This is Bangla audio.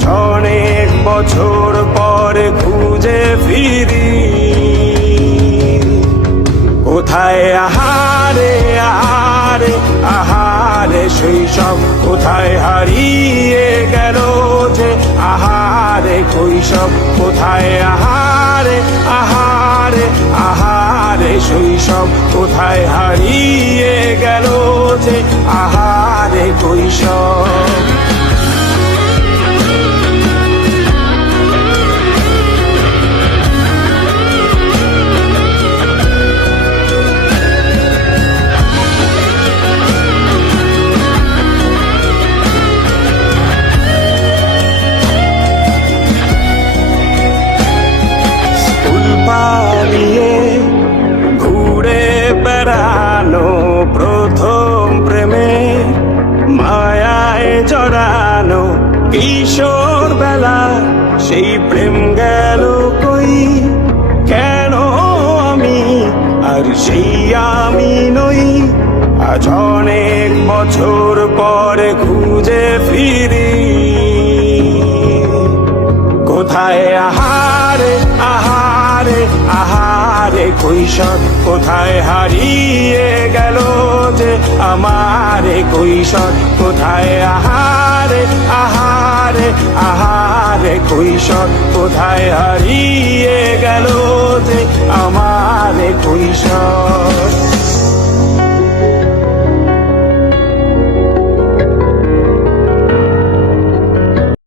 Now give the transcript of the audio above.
আজ অনেক বছর পরে খুঁজে ফিরি, কোথায় আহারে আহারে আহারে শৈশব, কোথায় হারিয়ে গেল যে আহারে কৈশব, কোথায় আহারে আহারে আহারে শৈশব, কোথায় হারিয়ে গেল যে আহারে কৈশব। পালিয়ে ঘুরে বেড়ানো প্রথম প্রেমে, মায়ায় জড়ানো কিশোর বেলা, সেই প্রেম গেল কই, কেন আমি আর সেই আমি নই। আজ অনেক বছর পরে খুঁজে ফিরি, কোথায় আহারে আহারে আহারে কৈশোর, কোথায় হারিয়ে গেল যে আমারে কৈশোর, কোথায় আহারে আহারে আহারে কৈশোর, কোথায় হারিয়ে গেল যে আমারে কৈশোর।